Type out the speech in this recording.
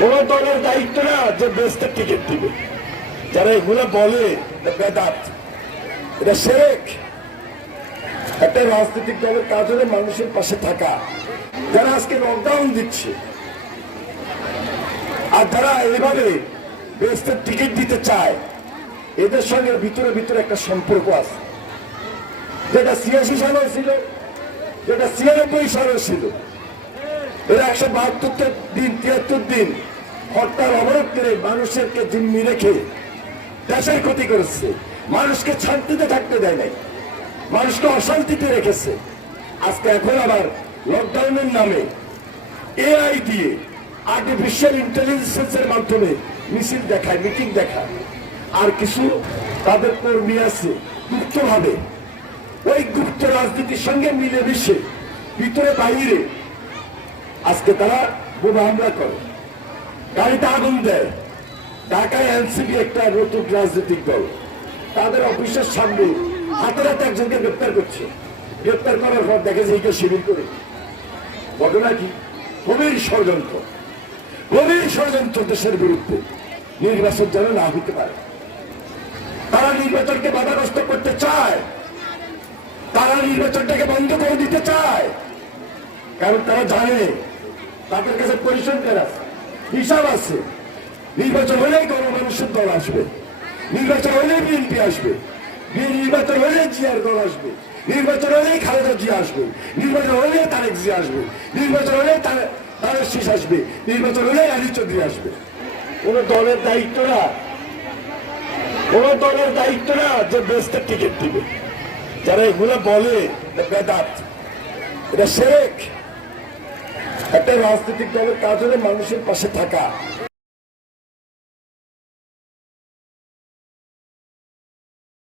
কোন দলের দায়িত্ব না যে বেস্টের টিকিট দিবে। যারা এগুলো বলে বেদাত, এটা শিরক। একটা রাজনৈতিক দলের কাজ হলে মানুষের পাশে থাকা। যারা আজকে লকডাউন দিচ্ছে আর যারা এইভাবে বেস্টের টিকিট দিতে চায়, এদের সঙ্গে ভিতরে ভিতরে একটা সম্পর্ক আছে, যেটা ৮৬ সালেও ছিল, যেটা ৯৬ সালেও ছিল। এরা ১৭২ দিন ৭৩ দিন হরতাল অবরোধ করে মানুষেরকে জিম্মি রেখে দেশের ক্ষতি করেছে, মানুষকে শান্তিতে থাকতে দেয় নাই, মানুষকে অশান্তিতে রেখেছে। আজকে এখন আবার লকডাউনের নামে এআই দিয়ে আর্টিফিশিয়াল ইন্টেলিজেন্সের মাধ্যমে মিছিল দেখায়, মিটিং দেখায়। আর কিছু তাদের কর্মী আছে গুপ্তভাবে ওই গুপ্ত রাজনীতির সঙ্গে মিলেমিশে ভিতরে বাইরে আজকে তারা বোমা হামলা করে, গাড়িতে আগুন দেয়। ঢাকায় এনসিপি একটা নতুন রাজনৈতিক দল, তাদের অফিসের সামনে হাতে হাতে একজনকে গ্রেপ্তার করছে। গ্রেপ্তার করার পর দেখে যে এইটা শিবির করে। ঘটনা কি? গভীর ষড়যন্ত্র, গভীর ষড়যন্ত্র দেশের বিরুদ্ধে। নির্বাচন যেন না হতে পারে, তারা নির্বাচনকে বাধাগ্রস্ত করতে চায়, তারা নির্বাচনটাকে বন্ধ করে দিতে চায়। কারণ তারা জানে তাদের কাছে পরিসংখ্যান আছে, হিসাব আছে। নির্বাচন হলেই গণমানুষের দল আসবে, নির্বাচন হলেই বিএনপি আসবে, নির্বাচন হলেই জিয়ার দল আসবে, নির্বাচন হলেই খালেদা জিয়া আসবে, নির্বাচন হলেই তারেক জিয়া আসবে, নির্বাচন হলেই তারেক শীষ আসবে, নির্বাচন হলেই আলী চৌধুরী আসবে। কোন দলের দায়িত্ব না, কোন দলের দায়িত্ব না যে বেস্টের টিকিট দিবে। যারা এগুলো বলে বেদাত, এটা শিরক। একটা রাজনৈতিক দলের কাজ হলে মানুষের পাশে থাকা।